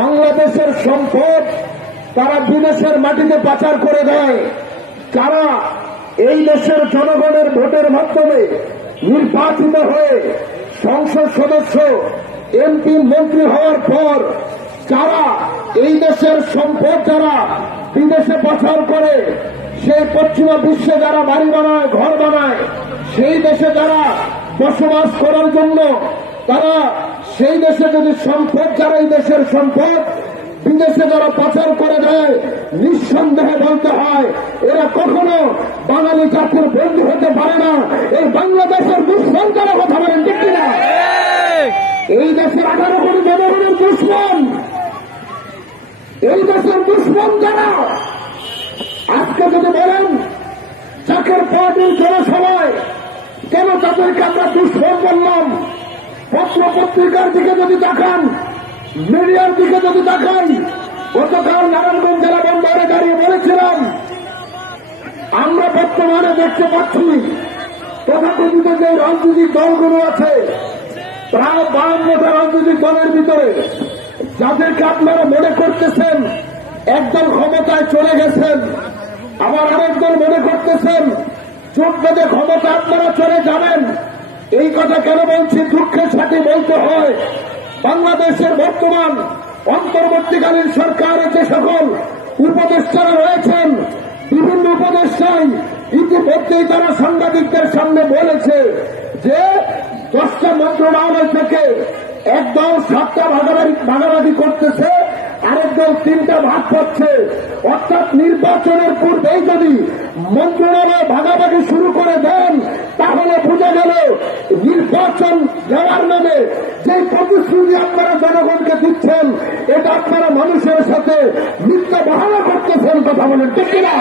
বাংলাদেশের সম্পদ তারা বিদেশের মাটিতে পাচার করে দেয়। যারা এই দেশের জনগণের ভোটের মাধ্যমে নির্বাচিত হয়ে সংসদ সদস্য, এমপি, মন্ত্রী হওয়ার পর যারা এই দেশের সম্পদ যারা বিদেশে পাচার করে, সেই পশ্চিমা বিশ্বে যারা বাড়ি বানায়, ঘর বানায়, সেই দেশে যারা বসবাস করার জন্য তারা সেই দেশে যদি সম্পদ, যারা এই দেশের সম্পদ বিদেশে যারা পাচার করে দেয়, নিঃসন্দেহে বলতে হয় এরা কখনো বাঙালি জাতির বন্ধু হতে পারে না। এই বাংলাদেশের দুশ্মন যারা কথা বলেন ঠিক কিনা? এই দেশের 18 কোটি জনগণের দুশ্মন, এই দেশের দুশ্মন যারা। আজকে যদি বলেন জাকের পার্টির জনসভায় কেন তাদেরকে আমরা দুশ্মন বললাম, পত্র পত্রিকার দিকে যদি তাকান, মিডিয়ার দিকে যদি তাকান, গতকাল নারায়ণগঞ্জ জেলা বন্দরে দাঁড়িয়ে বলেছিলাম আমরা বর্তমানে দেখতে পাচ্ছি তথাকথিত যে রাজনৈতিক দলগুলো আছে, প্রায় 52টা রাজনৈতিক দলের ভিতরে যাদেরকে আপনারা মনে করতেছেন একদল ক্ষমতায় চলে গেছেন, আবার আরেকদল মনে করতেছেন চোখ বেঁধে ক্ষমতা আপনারা চলে যাবেন। এই কথা কেন বলছি? দুঃখের সাথে বলতে হয় বাংলাদেশের বর্তমান অন্তর্বর্তীকালীন সরকারের যে সকল উপদেষ্টারা রয়েছেন, বিভিন্ন উপদেষ্টাই ইতিমধ্যেই তারা সাংবাদিকদের সামনে বলেছে যে 10টা মন্ত্রণালয় থেকে একদল 7টা ভাগাভাগি করতেছে, আরেক দল 3টা ভাগ পাচ্ছে। অর্থাৎ নির্বাচনের পূর্বেই যদি মন্ত্রণালয় ভাগাভাগি শুরু করে দেন তাহলে বোঝা গেল নির্বাচন দেওয়ার নামে যে প্রতিশ্রুতি আপনারা জনগণকে দিচ্ছেন এটা আপনারা মানুষের সাথে মিথ্যা বাহানা করতেছেন। কথা বলেন ঠিক কিনা?